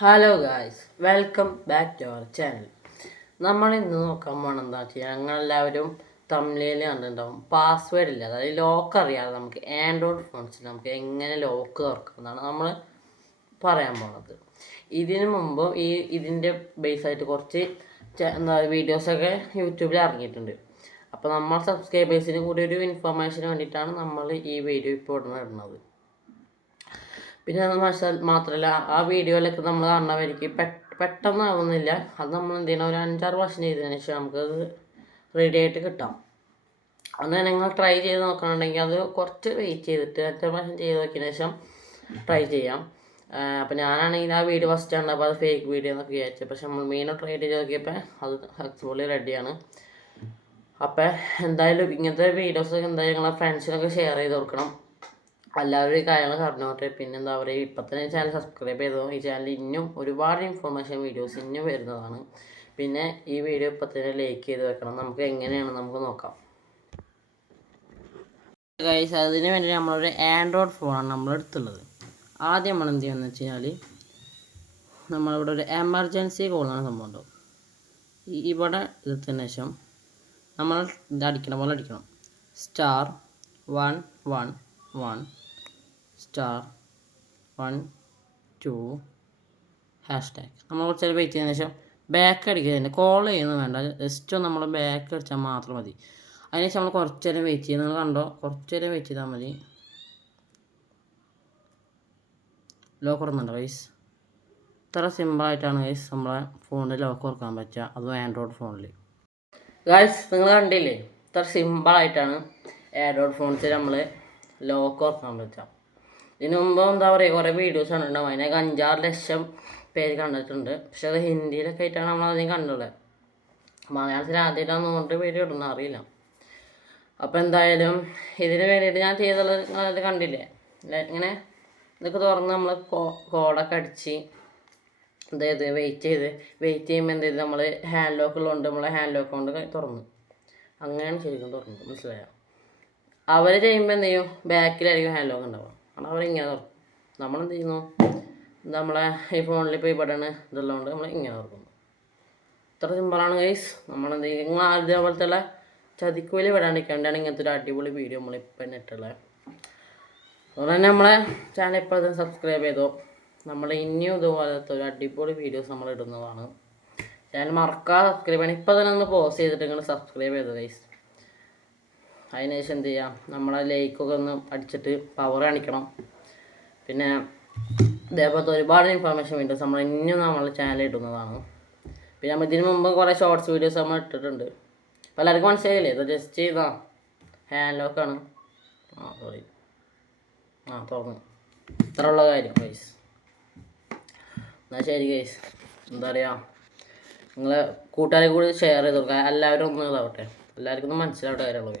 Hello guys welcome back to our channel നമ്മൾ ഇന്ന് നോക്കാൻ പോകണം എന്താ വെച്ചാൽ ഞങ്ങളെല്ലാവരും തമിഴിൽ കണ്ടിട്ടുണ്ടാവും പാസ്വേഡ് ഇല്ല. അതായത് ലോക്ക് അറിയാതെ നമുക്ക് ആൻഡ്രോയിഡ് ഫോൺസിൽ നമുക്ക് എങ്ങനെ ലോക്ക് തുറക്കുന്നതാണ് നമ്മൾ പറയാൻ പോണത്. ഇതിനു മുമ്പ് ഈ ഇതിന്റെ ബേസ് ആയിട്ട് കുറച്ച് എന്താ വീഡിയോസൊക്കെ യൂട്യൂബിൽ ഇറങ്ങിയിട്ടുണ്ട്. അപ്പോൾ നമ്മൾ സബ്സ്ക്രൈബേഴ്സിന് കൂടി ഒരു ഇൻഫർമേഷന് വേണ്ടിയിട്ടാണ് നമ്മൾ ഈ വീഡിയോ ഇപ്പോൾ ഇടുന്നത്. പിന്നെ മാഷാൽ മാത്രമല്ല ആ വീഡിയോയിലൊക്കെ നമ്മൾ കാണുന്നവർക്ക് പെട്ടെന്നാവുന്നില്ല. അത് നമ്മൾ എന്ത് ചെയ്യണം? ഒരു അഞ്ചാറ് വർഷം ചെയ്തതിന് ശേഷം നമുക്കത് റെഡി ആയിട്ട് കിട്ടാം. അന്ന് നിങ്ങൾ ട്രൈ ചെയ്ത് നോക്കണമെങ്കിൽ അത് കുറച്ച് വെയിറ്റ് ചെയ്തിട്ട് അഞ്ചാറ് പ്രാവശ്യം ചെയ്ത് നോക്കിയതിന് ശേഷം ട്രൈ ചെയ്യാം. അപ്പോൾ ഞാനാണെങ്കിൽ ആ വീഡിയോ ഫസ്റ്റ് ആണ്. അപ്പോൾ അത് ഫേക്ക് വീഡിയോ എന്നൊക്കെ വിചാരിച്ചു. പക്ഷെ നമ്മൾ മെയിൻ ട്രൈ ചെയ്ത് നോക്കിയപ്പോൾ അത് സക്സസ്ഫുള്ളി റെഡിയാണ് അപ്പം എന്തായാലും ഇങ്ങനത്തെ വീഡിയോസൊക്കെ എന്തായാലും നിങ്ങളെ ഫ്രണ്ട്സിനൊക്കെ ഷെയർ ചെയ്ത് കൊടുക്കണം. എല്ലാവരും കാര്യങ്ങൾ അറിഞ്ഞോട്ടെ പിന്നെ എന്താ പറയുക ഇപ്പം തന്നെ ചാനൽ സബ്സ്ക്രൈബ് ചെയ്തോ ഈ ചാനലിൽ ഇന്നും ഒരുപാട് ഇൻഫർമേഷൻ വീഡിയോസ് ഇനിയും വരുന്നതാണ്. പിന്നെ ഈ വീഡിയോ ഇപ്പം തന്നെ ലൈക്ക് ചെയ്ത് വെക്കണം. നമുക്ക് എങ്ങനെയാണ് നമുക്ക് നോക്കാം. ഗൈസ് അതിന് വേണ്ടി നമ്മളൊരു ആൻഡ്രോയിഡ് ഫോണാണ് നമ്മൾ എടുത്തുള്ളത്. ആദ്യം നമ്മൾ എന്ത് ചെയ്യുന്നത് വെച്ച് കഴിഞ്ഞാൽ നമ്മളിവിടെ ഒരു എമർജൻസി കോൾ എന്നാണ് സംഭവം ഉണ്ടാവും ഇവിടെ ഇതിന് ശേഷം നമ്മൾ ഇത് അടിക്കണം പോലെ അടിക്കണം. Star one one one star one two hash tag നമ്മൾ കുറച്ച് നേരം വെയിറ്റ് ചെയ്തതിന് ശേഷം ബാക്ക് അടിക്കുന്നതിന്റെ കോൾ ചെയ്യുന്നത് വേണ്ട. ജസ്റ്റ് നമ്മൾ ബാക്ക് അടിച്ചാൽ മാത്രം മതി. അതിനുശേഷം നമ്മൾ കുറച്ച് നേരം വെയിറ്റ് ചെയ്യുന്നത് കണ്ടോ? കുറച്ച് നേരം വെയിറ്റ് ചെയ്താൽ മതി. ലോക്ക് കൊടുക്കുന്നുണ്ട് ഗൈസ് ഇത്ര സിമ്പിളായിട്ടാണ് ഗൈസ് നമ്മളെ ഫോണിൽ ലോക്ക് തുറക്കാൻ പറ്റുക. അതും ആൻഡ്രോയിഡ് ഫോണിൽ ഗൈസ് നിങ്ങൾ കണ്ടില്ലേ? ഇത്ര സിമ്പിളായിട്ടാണ് ആൻഡ്രോയിഡ് ഫോൺസിൽ നമ്മൾ ലോക്ക് ഓർക്കാൻ പറ്റാം ഇതിനു മുമ്പ് എന്താ പറയുക കുറേ വീഡിയോസ് കണ്ടിട്ടുണ്ടാവും. അതിനൊക്കെ അഞ്ചാറ് ലക്ഷം പേര് കണ്ടിട്ടുണ്ട്. പക്ഷെ അത് ഹിന്ദിയിലൊക്കെ ആയിട്ടാണ് നമ്മൾ അതിന് കണ്ടുള്ളത് മലയാളത്തിൽ ആദ്യമായിട്ടാണ് നൂറ് പേര് ഇടുന്ന അറിയില്ല. അപ്പോൾ എന്തായാലും ഇതിന് വേണ്ടിയിട്ട് ഞാൻ ചെയ്തുള്ളത് നിങ്ങളത് കണ്ടില്ലേ? ഇങ്ങനെ ഇതൊക്കെ തുറന്ന് നമ്മൾ കോടൊക്കെ അടിച്ച് അതായത് വെയിറ്റ് ചെയ്ത് വെയിറ്റ് ചെയ്യുമ്പോൾ എന്ത് ചെയ്ത് നമ്മൾ ഹാൻഡ് ലോക്ക് ഉള്ളതുകൊണ്ട് നമ്മൾ ഹാൻഡ് ലോക്ക് കൊണ്ട് തുറന്നു. അങ്ങനെയാണ് ശരിക്കും തുറന്നത്. മനസ്സിലായോ? അവർ ചെയ്യുമ്പോൾ എന്ത് ചെയ്യും? ബാക്കിലായിരിക്കും ഹാൻഡ് ലോക്ക് ഉണ്ടാവുക കാരണം അവരിങ്ങനെ തുറക്കും നമ്മളെന്ത് ചെയ്യുന്നു? നമ്മളെ ഈ ഫോണിൽ ഇപ്പോൾ ഇവിടെയാണ് ഇതുള്ളതുകൊണ്ട് നമ്മൾ ഇങ്ങനെ തുറക്കുന്നു ഇത്ര സിമ്പിളാണ് ഗൈസ് നമ്മളെന്ത് ചെയ്യും? നിങ്ങൾ അതേപോലത്തെ ഉള്ള ചതിക്കൂലി വിടാണ്ടിരിക്കാണ്ടാണ് ഇങ്ങനത്തെ ഒരു അടിപൊളി വീഡിയോ നമ്മളിപ്പോൾ തന്നെ ഇട്ടുള്ളത് അതുകൊണ്ട് തന്നെ നമ്മളെ ചാനൽ ഇപ്പോൾ തന്നെ സബ്സ്ക്രൈബ് ചെയ്തോ? നമ്മൾ ഇനിയും ഇതുപോലത്തെ ഒരു അടിപൊളി വീഡിയോസ് നമ്മൾ ഇടുന്നതാണ്. ചാനൽ മറക്കാതെ സബ്സ്ക്രൈബ് ചെയ്യണം. ഇപ്പോൾ തന്നെ ഒന്ന് പോസ്റ്റ് ചെയ്തിട്ട് നിങ്ങൾ സബ്സ്ക്രൈബ് ചെയ്തു ഗൈസ് അതിനുശേഷം എന്ത് ചെയ്യാം? നമ്മളെ ലൈക്കൊക്കെ ഒന്ന് അടിച്ചിട്ട് പവർ കാണിക്കണം. പിന്നെ ഇതേപോലത്തെ ഒരുപാട് ഇൻഫർമേഷൻ വീഡിയോസ് നമ്മൾ ഇനിയും നമ്മളെ ചാനൽ ഇടുന്നതാണ്. പിന്നെ നമ്മൾ ഇതിന് മുമ്പ് കുറേ ഷോർട്സ് വീഡിയോസ് നമ്മൾ ഇട്ടിട്ടുണ്ട്. അപ്പോൾ എല്ലാവർക്കും മനസ്സിലായില്ലേ? ഇത് ജസ്റ്റ് ഇതാ. ഹാൻഡ് ലോക്കാണ് ആ സോറി ആ തുറന്നു. ഇത്ര ഉള്ള കാര്യം ഗൈസ് എന്നാൽ ശരി ഗൈസ് എന്താ പറയുക നിങ്ങളെ കൂട്ടുകാരെ കൂടി ഷെയർ ചെയ്ത് കൊടുക്കുക. എല്ലാവരും ഒന്ന് ഇതാവട്ടെ. എല്ലാവർക്കും ഒന്ന് മനസ്സിലാവട്ടെ കാര്യമുള്ളൂ